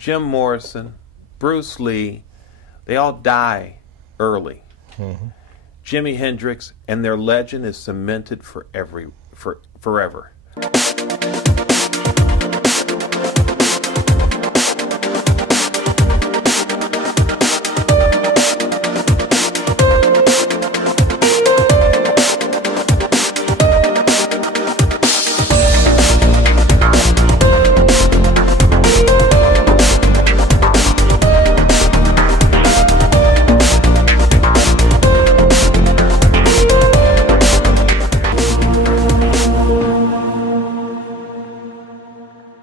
Jim Morrison, Bruce Lee, they all die early. Jimi Hendrix, and their legend is cemented forever.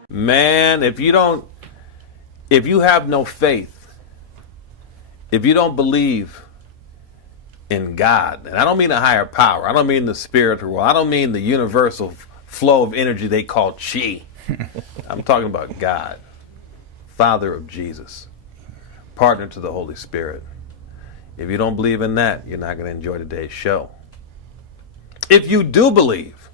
Man, if you have no faith, if you don't believe in God, and I don't mean a higher power, I don't mean the spiritual world, I don't mean the universal flow of energy they call chi. I'm talking about God, Father of Jesus, partner to the Holy Spirit. If you don't believe in that, you're not going to enjoy today's show. If you do believe,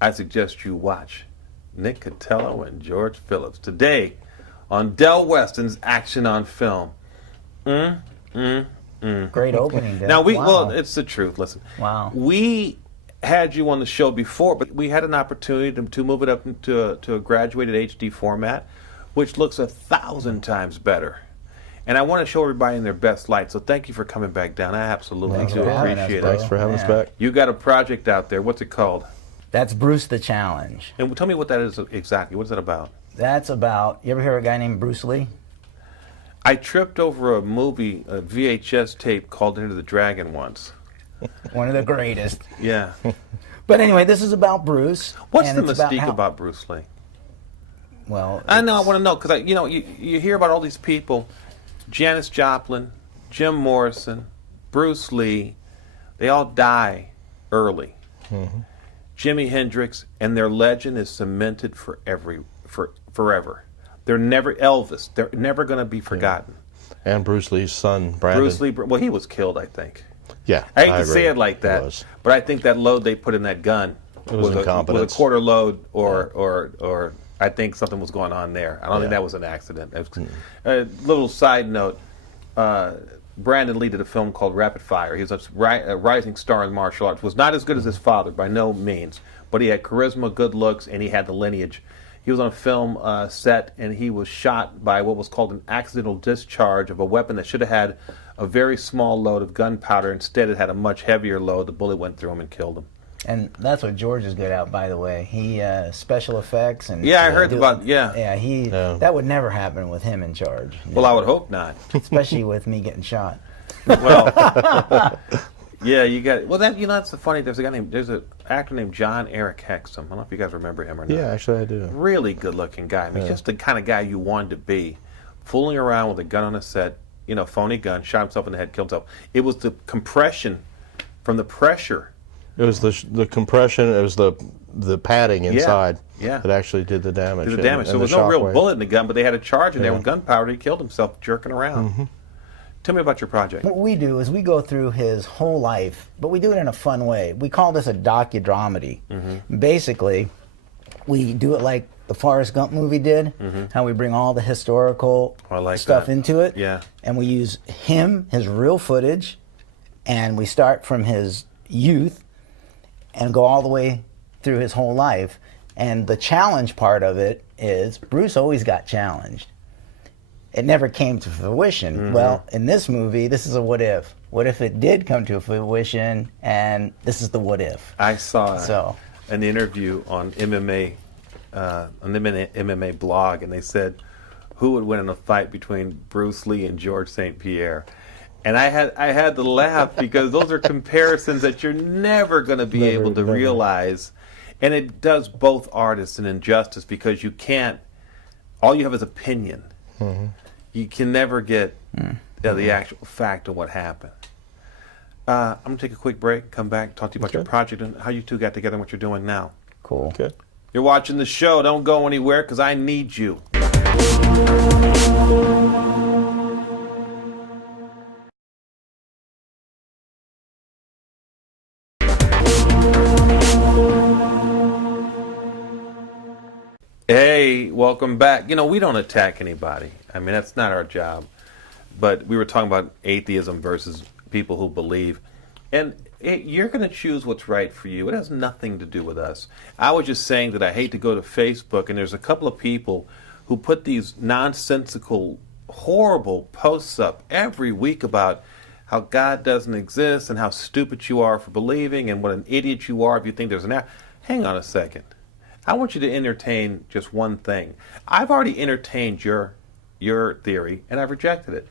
I suggest you watch Nik Catello and George Phillips today on Weston's Action on Film. Great opening, Del. Now Wow. well, it's the truth. Listen, Wow. We had you on the show before, but we had an opportunity to move it up into a graduated HD format, which looks 1,000 times better. And I want to show everybody in their best light. So thank you for coming back down. I absolutely do appreciate it. Thanks for having us back. You got a project out there. What's it called? That's Bruce the Challenge. And tell me what that is exactly. What is that about? That's about, you ever hear of a guy named Bruce Lee? I tripped over a movie, a VHS tape called Into the Dragon once. One of the greatest. Yeah. But anyway, this is about Bruce. What's and the it's mystique how, about Bruce Lee? Well, I know, I want to know, because you hear about all these people, Janis Joplin, Jim Morrison, Bruce Lee, they all die early. Jimi Hendrix, and their legend is cemented forever. They're never Elvis. They're never going to be forgotten. And Bruce Lee's son, Brandon. Bruce Lee, well, he was killed, I think. Yeah, I hate to agree. say it like that, but I think that load they put in that gun was incompetence. with a quarter load, or I think something was going on there. I don't think that was an accident. A little side note: Brandon Lee did a film called Rapid Fire. He was a rising star in martial arts. Was not as good as his father by no means, but he had charisma, good looks, and he had the lineage. He was on a film set, and he was shot by what was called an accidental discharge of a weapon that should have had a very small load of gunpowder. Instead, it had a much heavier load. The bullet went through him and killed him. and that's what George is good at, by the way. He special effects and I heard about that would never happen with him in charge. Well, I would hope not. Especially with me getting shot. Well, yeah, you got. Well, that's the funny. There's an actor named John Eric Hexum. I don't know if you guys remember him or not. Yeah, actually, I do. Really good-looking guy. I mean, just the kind of guy you wanted to be. Fooling around with a gun on a set, phony gun, shot himself in the head, killed himself. It was the compression from the pressure. It was the compression. It was the padding inside that actually did the damage. So there was no real bullet in the gun, but they had a charge in there with gunpowder. He killed himself jerking around. Tell me about your project. What we do is we go through his whole life, but we do it in a fun way. We call this a docudrama. Basically, we do it like the Forrest Gump movie did, how we bring all the historical stuff into it. Yeah. And we use his real footage, and we start from his youth and go all the way through his whole life. And the challenge part of it is Bruce always got challenged. It never came to fruition. Well, in this movie, this is a what if. What if it did come to fruition, and this is the what if. I saw an interview on MMA, on the MMA blog, and they said who would win in a fight between Bruce Lee and George St. Pierre. And I had to laugh because those are comparisons that you're never going to be able to realize. And it does both artists an injustice because you can't, all you have is opinion. You can never get the actual fact of what happened. I'm going to take a quick break, come back, talk to you about your project and how you two got together and what you're doing now. Cool. Okay. You're watching the show. Don't go anywhere because I need you. Hey, welcome Welcome back. You know, we don't attack anybody. I mean, that's not our job. But we were talking about atheism versus people who believe. And you're going to choose what's right for you. It has nothing to do with us. I was just saying that I hate to go to Facebook, and there's a couple of people who put these nonsensical, horrible posts up every week about how God doesn't exist and how stupid you are for believing and what an idiot you are if you think there's an... Hang on a second. I want you to entertain just one thing. I've already entertained your theory, and I've rejected it.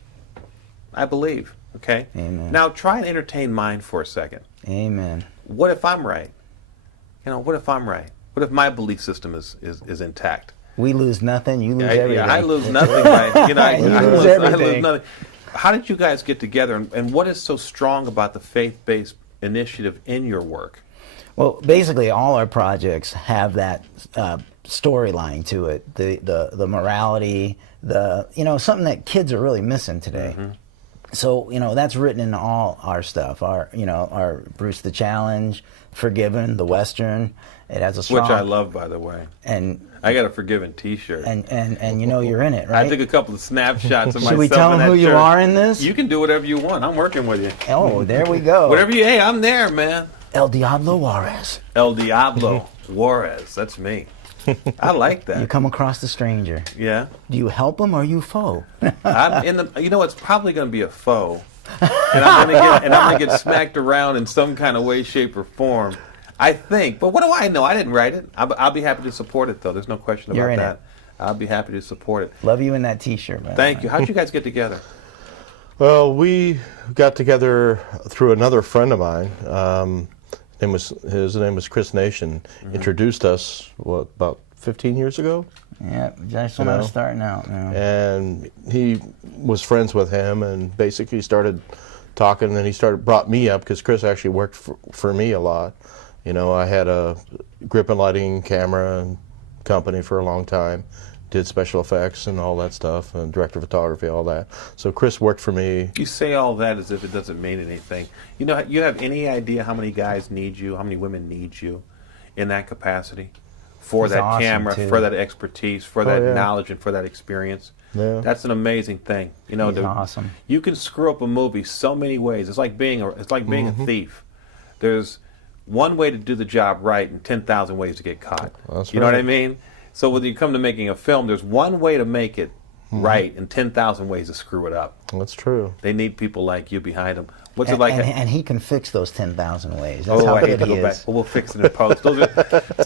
I believe. Okay? Amen. Now try and entertain mine for a second. Amen. What if I'm right? You know, what if I'm right? What if my belief system is intact? We lose nothing, you lose everything. Yeah, I lose nothing. You know, I lose everything. lose nothing. How did you guys get together, and what is so strong about the faith-based initiative in your work? Well, basically, all our projects have that storyline to it. The morality, something that kids are really missing today. Mm-hmm. So, that's written in all our stuff. Our Bruce the Challenge, Forgiven, the Western. It has a strong... Which I love, by the way. And I got a Forgiven T-shirt. And you're in it, right? I took a couple of snapshots of myself. Should we tell them who you are in this? You can do whatever you want. I'm working with you. Oh, there we go. Hey, I'm there, man. El Diablo Juarez. El Diablo Juarez. That's me. I like that. You come across a stranger. Yeah. Do you help him or you foe? I'm in the. You know, it's probably going to be a foe, and I'm going to get smacked around in some kind of way, shape, or form. I think. But what do I know? I didn't write it. I'll be happy to support it, though. There's no question about that. It. I'll be happy to support it. Love you in that T-shirt, man. Thank you. How'd you guys get together? Well, we got together through another friend of mine. His name was Chris Nation. Mm-hmm. Introduced us, about 15 years ago? Yeah, just when I was starting out. Yeah. And he was friends with him and basically started talking, and he brought me up because Chris actually worked for me a lot. I had a grip and lighting camera and company for a long time. Did special effects and all that stuff, and director of photography, all that. So Chris worked for me. You say all that as if it doesn't mean anything. You have any idea how many guys need you, how many women need you in that capacity? For He's that awesome camera, too. For that expertise, for that knowledge, and for that experience. Yeah. That's an amazing thing. He's awesome. You can screw up a movie so many ways. It's like being a thief. There's one way to do the job right and 10,000 ways to get caught. That's you know what I mean? So when you come to making a film, there's one way to make it right and 10,000 ways to screw it up. That's true. They need people like you behind them. What's it like? And he can fix those 10,000 ways. That's I how hate good to he go back. is. Well, we'll fix it in post.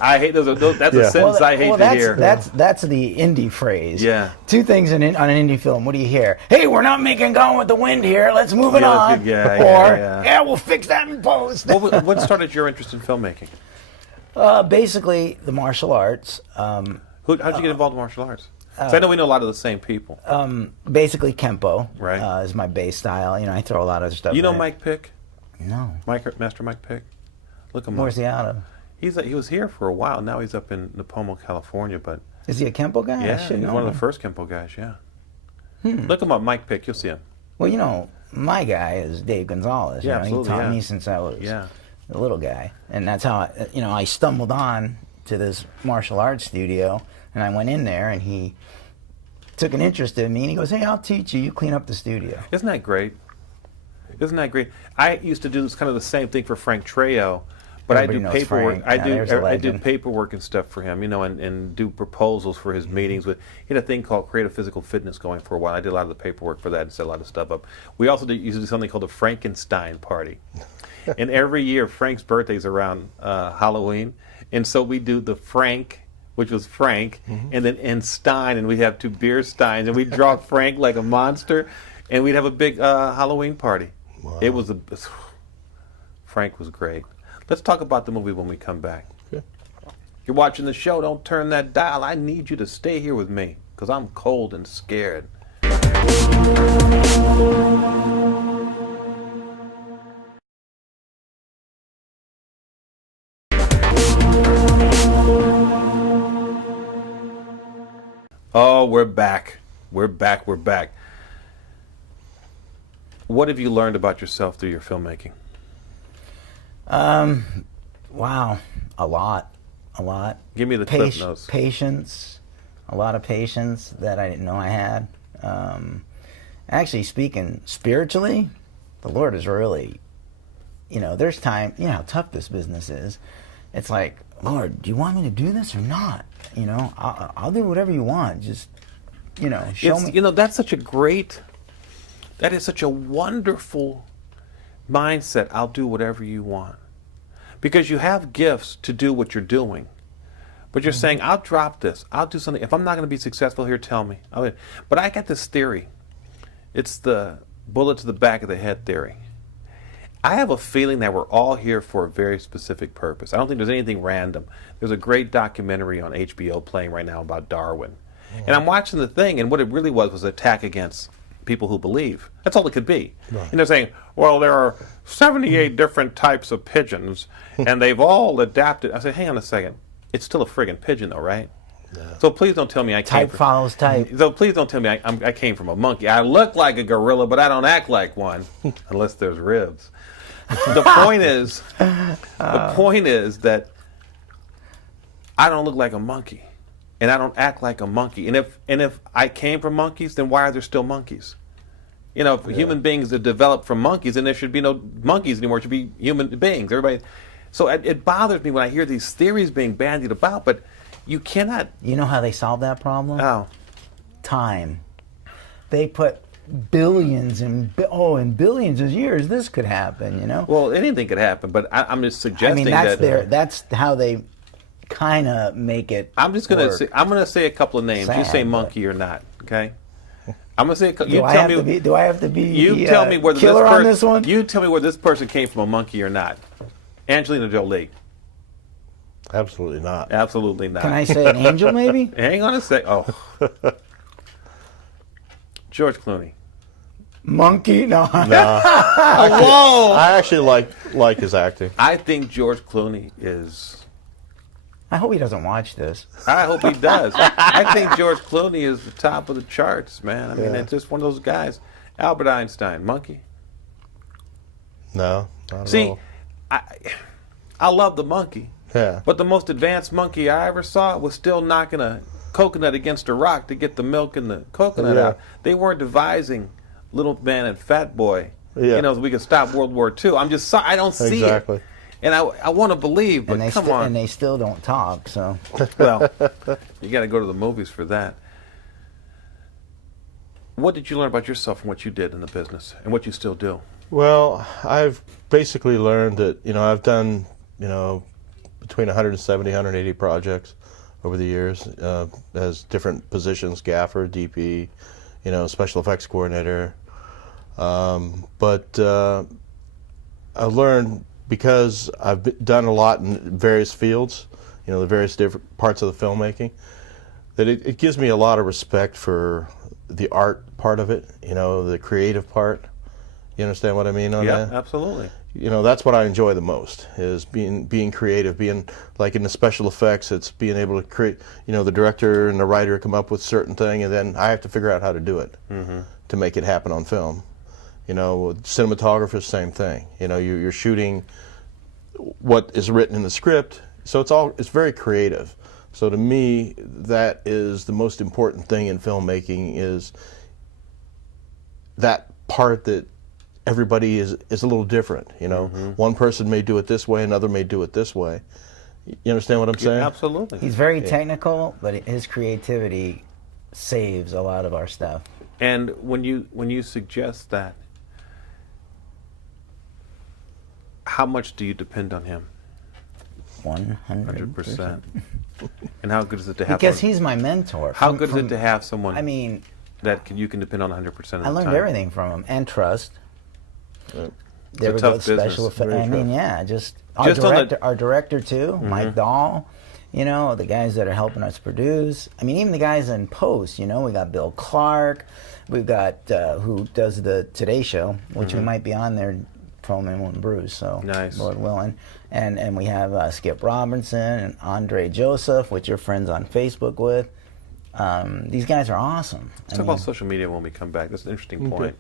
I hate those. That's a sentence I hate to hear. That's the indie phrase. Yeah. Two things on an indie film. What do you hear? Hey, we're not making Gone with the Wind here. Let's move it on. Yeah, we'll fix that in post. What started your interest in filmmaking? Basically, the martial arts. How'd you get involved in martial arts? I know we know a lot of the same people. Basically, Kempo right. is my base style. I throw a lot of stuff. You know Mike Pick? No. Master Mike Pick? Look him up. Where's he out of? He was here for a while. Now he's up in Napomo, California. But is he a Kempo guy? Yeah, he's one of the first Kempo guys. Yeah. Look him up, Mike Pick. You'll see him. Well, my guy is Dave Gonzalez. Yeah, absolutely. He taught me since I was a little guy, and that's how I stumbled on to this martial arts studio, and I went in there, and he took an interest in me, and he goes, "Hey, I'll teach you. You clean up the studio." Isn't that great? I used to do kind of the same thing for Frank Trejo, but I do paperwork. I do paperwork and stuff for him, and do proposals for his meetings. He had a thing called Creative Physical Fitness going for a while. I did a lot of the paperwork for that and set a lot of stuff up. We also used to do something called the Frankenstein party, and every year Frank's birthday is around Halloween, and so we do the Frank, which was Frank, and Stein, and we'd have 2 beer steins, and we'd draw Frank like a monster, and we'd have a big Halloween party. Wow. Frank was great. Let's talk about the movie when we come back. Okay. You're watching the show, don't turn that dial. I need you to stay here with me, because I'm cold and scared. Oh, we're back. We're back. What have you learned about yourself through your filmmaking? Wow, a lot. Give me the clip notes. Patience, a lot of patience that I didn't know I had. Actually, speaking spiritually, the Lord is really, there's time, how tough this business is. It's like, Lord, do you want me to do this or not? I'll do whatever you want. Just, show me. That's that is such a wonderful mindset. I'll do whatever you want. Because you have gifts to do what you're doing. But you're saying, I'll drop this. I'll do something. If I'm not going to be successful here, tell me. But I got this theory. It's the bullet to the back of the head theory. I have a feeling that we're all here for a very specific purpose. I don't think there's anything random. There's a great documentary on HBO playing right now about Darwin. And I'm watching the thing, and what it really was an attack against people who believe. That's all it could be. Right. And they're saying, well, there are 78 different types of pigeons, and they've all adapted. I say, hang on a second. It's still a friggin' pigeon, though, right? Yeah. So please don't tell me I came Type follows type. So please don't tell me I came from a monkey. I look like a gorilla, but I don't act like one, unless there's ribs. The point is that I don't look like a monkey, and I don't act like a monkey. And if I came from monkeys, then why are there still monkeys? If human beings are developed from monkeys, then there should be no monkeys anymore. It should be human beings. Everybody. So it bothers me when I hear these theories being bandied about, but you cannot. You know how they solve that problem? How? Time. They put billions and billions of years this could happen. Well, anything could happen, but I'm just suggesting that's how they kind of make it. I'm just gonna say. I'm gonna say a couple of names. You say monkey or not, okay? I'm gonna say. Do I have to be? You tell me whether killer on this one. You tell me whether this person came from a monkey or not. Angelina Jolie. Absolutely not. Absolutely not. Can I say an angel, maybe? Hang on a sec. Oh. George Clooney. Monkey? No. Whoa! I actually like his acting. I think George Clooney is. I hope he doesn't watch this. I hope he does. I think George Clooney is the top of the charts, man. I mean, it's just one of those guys. Albert Einstein, monkey? No, not at See, all. I love the monkey. Yeah. But the most advanced monkey I ever saw was still knocking a coconut against a rock to get the milk and the coconut out. They weren't devising Little Man and Fat Boy, so we could stop World War II. I'm just sorry, I don't see it. And I want to believe, but come on. And they still don't talk, so. Well, you got to go to the movies for that. What did you learn about yourself from what you did in the business and what you still do? Well, I've basically learned that, I've done, between 170, 180 projects over the years as different positions, gaffer, DP, special effects coordinator. But I've learned, because I've done a lot in various fields, the various different parts of the filmmaking, that it gives me a lot of respect for the art part of it, the creative part. You understand what I mean on that? Yeah, absolutely. That's what I enjoy the most, is being creative, being like in the special effects, it's being able to create, the director and the writer come up with certain thing, and then I have to figure out how to do it to make it happen on film. Cinematographers, same thing. You're shooting what is written in the script, so it's very creative. So to me, that is the most important thing in filmmaking, is that part that everybody is a little different. One person may do it this way, another may do it this way. You understand what I'm saying? Yeah, absolutely. He's very technical, but his creativity saves a lot of our stuff. And when you suggest that, how much do you depend on him? 100%. And how good is it to have? Because he's my mentor. How good is it to have someone? I mean, that you can depend on 100% of the time. I learned everything from him, and trust. It's a tough business. Special effects. I mean, just our director too, Mike Dahl. The guys that are helping us produce. I mean, even the guys in post. We got Bill Clark. We've got who does the Today Show, which we might be on there filming with Bruce. So nice, Lord willing. And we have Skip Robinson and Andre Joseph, which you're friends on Facebook with. These guys are awesome. Let's talk about social media when we come back. That's an interesting point.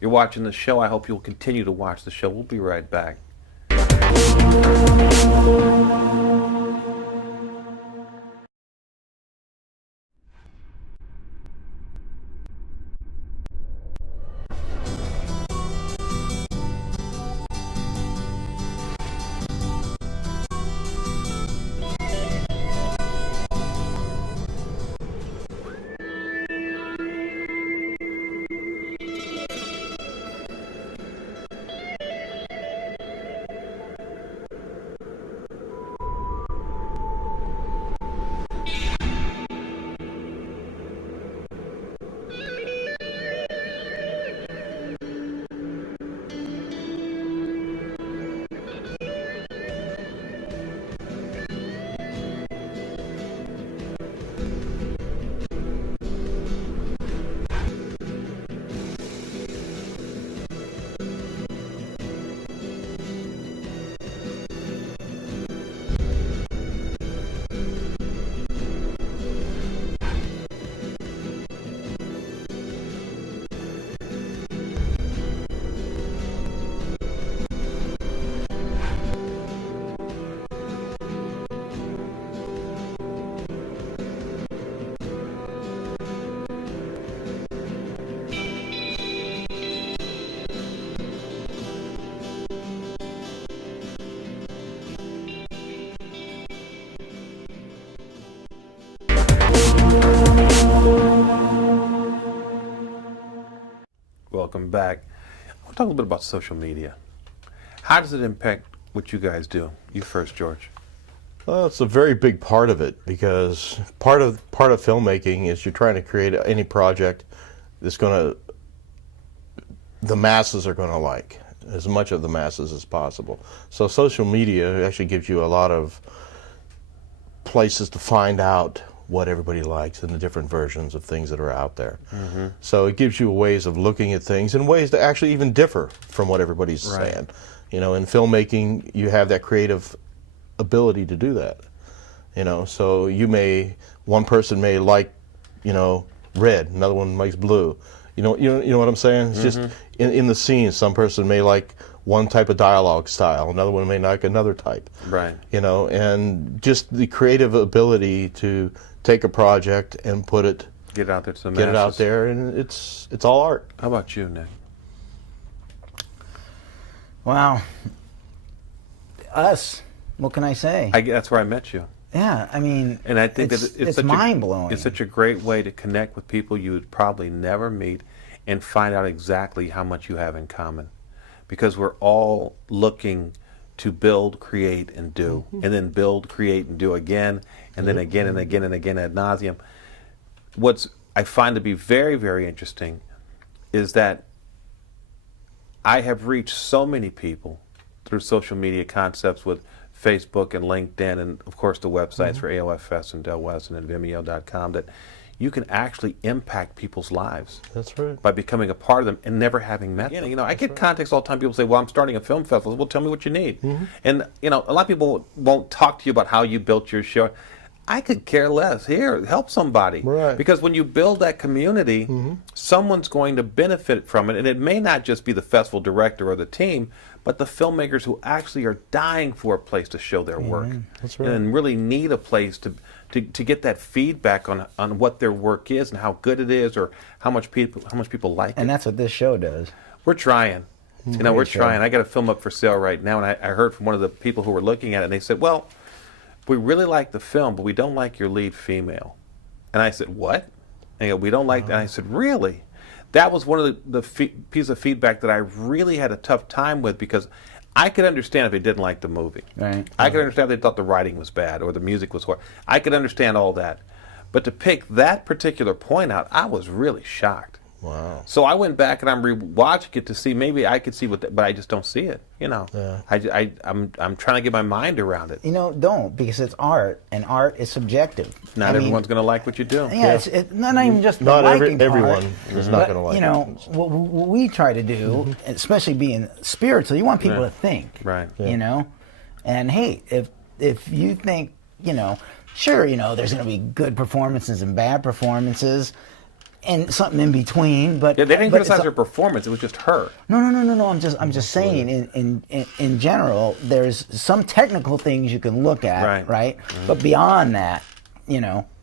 You're watching the show. I hope you'll continue to watch the show. We'll be right back. Welcome back. I want to talk a little bit about social media. How does it impact what you guys do? You first, George. Well, it's a very big part of it, because part of filmmaking is you're trying to create any project that's the masses are going to like, as much of the masses as possible. So social media actually gives you a lot of places to find out what everybody likes and the different versions of things that are out there. Mm-hmm. So it gives you ways of looking at things and ways to actually even differ from what everybody's saying. You know, in filmmaking, you have that creative ability to do that. You know, so one person may like, red, another one likes blue. You know what I'm saying? It's just in the scene, some person may like one type of dialogue style, another one may like another type. Right. You know, and just the creative ability to take a project and get it out there to the masses. Get it out there, and it's all art. How about you, Nick? Wow. Us. What can I say? That's where I met you. Yeah, I mean, and I think it's mind-blowing. It's such a great way to connect with people you would probably never meet and find out exactly how much you have in common. Because we're all looking to build, create, and do. And then build, create, and do again, and then again and again and again ad nauseum. What I find to be very, very interesting is that I have reached so many people through social media concepts with Facebook and LinkedIn, and of course the websites for AOFS and DelWeston and Vimeo.com, that you can actually impact people's lives. That's right. By becoming a part of them and never having met them. I get contacts all the time. People say, well, I'm starting a film festival. Well, tell me what you need. And, a lot of people won't talk to you about how you built your show. I could care less. Here, help somebody. Right. Because when you build that community, someone's going to benefit from it. And it may not just be the festival director or the team, but the filmmakers who actually are dying for a place to show their work. That's right. And really need a place to get that feedback on what their work is and how good it is, or how much people like it. And that's what this show does. We're trying. We're trying. I got a film up for sale right now, and I heard from one of the people who were looking at it, and they said, well, we really like the film, but we don't like your lead female. And I said, what? And they go, we don't like that. And I said, really? That was one of the pieces of feedback that I really had a tough time with, because I could understand if they didn't like the movie. Right. I could understand if they thought the writing was bad or the music was horrible. I could understand all that. But to pick that particular point out, I was really shocked. Wow. So I went back and I'm rewatching it to see, maybe I could see but I just don't see it. Yeah. I'm trying to get my mind around it. Don't, because it's art, and art is subjective. Not everyone's going to like what you do. Yeah, it's not even just the not liking everyone part, is not going to like it. What we try to do, especially being spiritual, you want people to think. Right. And hey, if you think, sure, there's going to be good performances and bad performances, and something in between, but they didn't criticize her performance. It was just her. No. I'm just saying. In general, there's some technical things you can look at, right? But beyond that,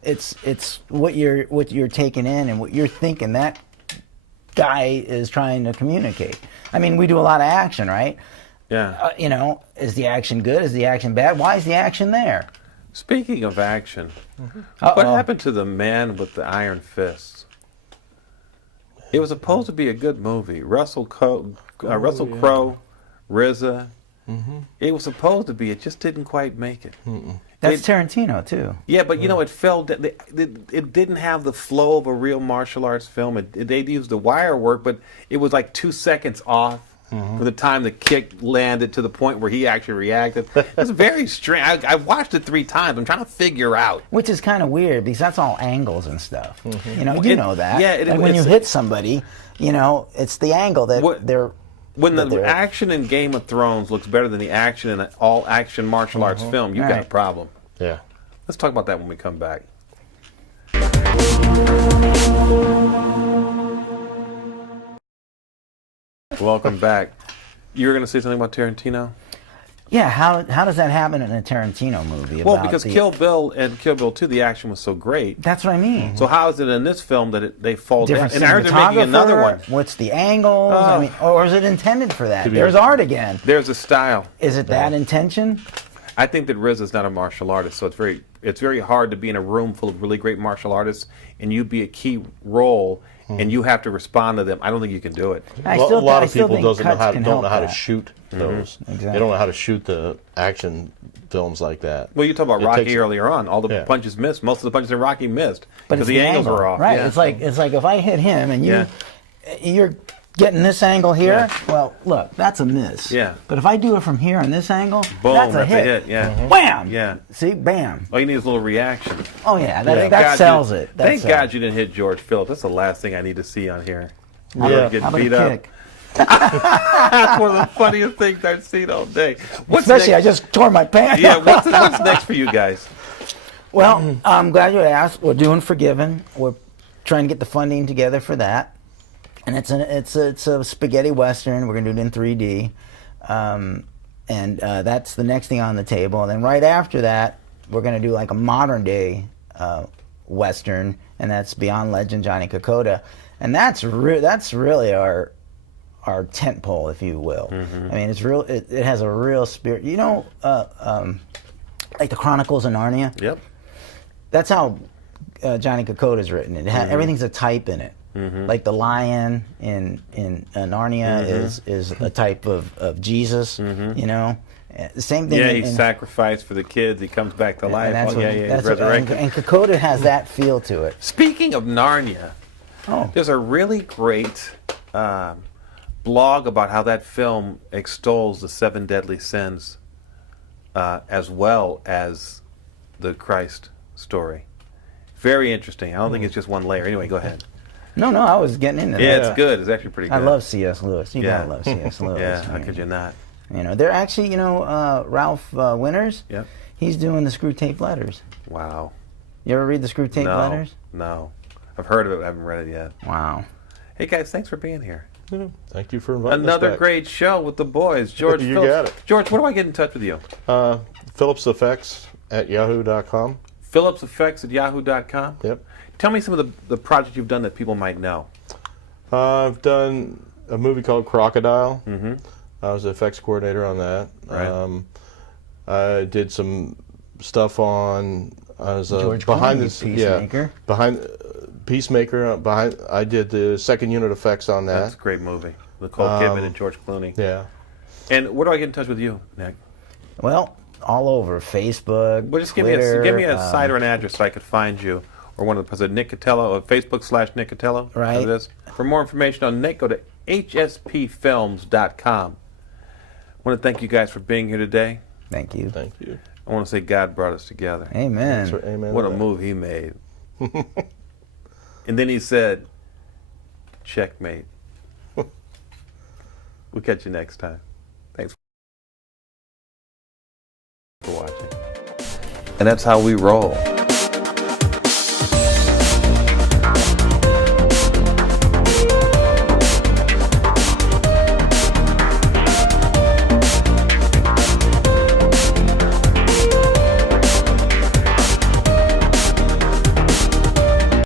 it's what you're taking in and what you're thinking that guy is trying to communicate. I mean, we do a lot of action, right? Yeah. Is the action good? Is the action bad? Why is the action there? Speaking of action, what happened to the man with the iron fists? It was supposed to be a good movie. Russell Crowe, RZA. It was supposed to be. It just didn't quite make it. That's Tarantino too. Yeah, but it fell. It didn't have the flow of a real martial arts film. They used the wire work, but it was like 2 seconds off from the time the kick landed to the point where he actually reacted. It's very strange. I watched it 3 times. I'm trying to figure out. Which is kind of weird, because that's all angles and stuff. You know that. Yeah. When you hit somebody, it's the angle that they're. When the action in Game of Thrones looks better than the action in an all-action martial arts film, you've got a problem. Yeah. Let's talk about that when we come back. Welcome back. You were going to say something about Tarantino? Yeah, how does that happen in a Tarantino movie? Well, because Kill Bill and Kill Bill 2, the action was so great. That's what I mean. So how is it in this film that they fall down? Different And I heard they're making another one. What's the angles? Or is it intended for that? There's art again. There's a style. Is it that intention? I think that RZA's not a martial artist, so it's very it's very hard to be in a room full of really great martial artists and you be a key role and you have to respond to them. I don't think you can do it. I A still lot I of still people think don't cuts can know help how to that. shoot those. Exactly. They don't know how to shoot the action films like that. Well, you talk about It Rocky takes- earlier on. All the Yeah. punches missed. Most of the punches in Rocky missed But because it's the angles angle, were off. right? Yeah. It's like if I hit him and Yeah. you're getting this angle here, well, look, that's a miss. Yeah. But if I do it from here on this angle, Boom, that's a that's a hit. hit, yeah. Wham. Yeah. See, bam. All you need is a little reaction. Oh yeah, Thank that God sells you, it. That Thank sells God it. you didn't hit George Phillips. That's the last thing I need to see on here. Yeah. Get How about beat a up. kick? That's one of the funniest things I've seen all day. What's Especially, next? I just tore my pants. Yeah, what's next for you guys? Well, I'm glad you asked. We're doing Forgiven. We're trying to get the funding together for that, and it's a spaghetti western. We're gonna do it in 3D, and that's the next thing on the table. And then right after that, we're gonna do like a modern day western, and that's Beyond Legend, Johnny Catello, and that's really our tentpole, if you will. I mean, it's real. It has a real spirit. You know, like the Chronicles of Narnia. Yep. That's how Johnny Catello is written. Everything's a type in it. Like the lion in Narnia is a type of Jesus. You know, the same thing. Yeah, he sacrificed for the kids. He comes back to life. And Oh, he's resurrected. and Catello has that feel to it. Speaking of Narnia, there's a really great blog about how that film extols the 7 deadly sins as well as the Christ story. Very interesting. I don't think it's just one layer. Anyway, go ahead. No, I was getting into Yeah, that. it's good. It's actually pretty good. I love C.S. Lewis. You Yeah. gotta love C.S. Lewis. Yeah, I how mean, could you not? You know, they're actually, Ralph Winters. Yep. He's doing the Screw Tape Letters. Wow. You ever read the Screw Tape Letters? No. I've heard of it. I haven't read it yet. Wow. Hey, guys, thanks for being here. Yeah, thank you for inviting us Another back. great show with the boys. George You Phillips. got it. George, where do I get in touch with you? PhillipsEffects@yahoo.com. PhillipsEffects@yahoo.com. Yep. Tell me some of the projects you've done that people might know. I've done a movie called Crocodile. I was the effects coordinator on that. Right. I did some stuff on. I was George behind Clooney, this. Peacemaker. Yeah, behind Peacemaker. Behind. I did the second unit effects on that. That's a great movie. Nicole Kidman and George Clooney. Yeah. And where do I get in touch with you, Nick? Well, all over Facebook. Well, just Twitter, give me a site or an address so I could find you, or one of the Nik Catello, Facebook/Nik Catello. Right. This. For more information on Nick, go to hspfilms.com. I want to thank you guys for being here today. Thank you. Thank you. I want to say God brought us together. Amen. That's right, amen. What to a that. move he made. And then he said, checkmate. We'll catch you next time. Thanks for watching. And that's how we roll.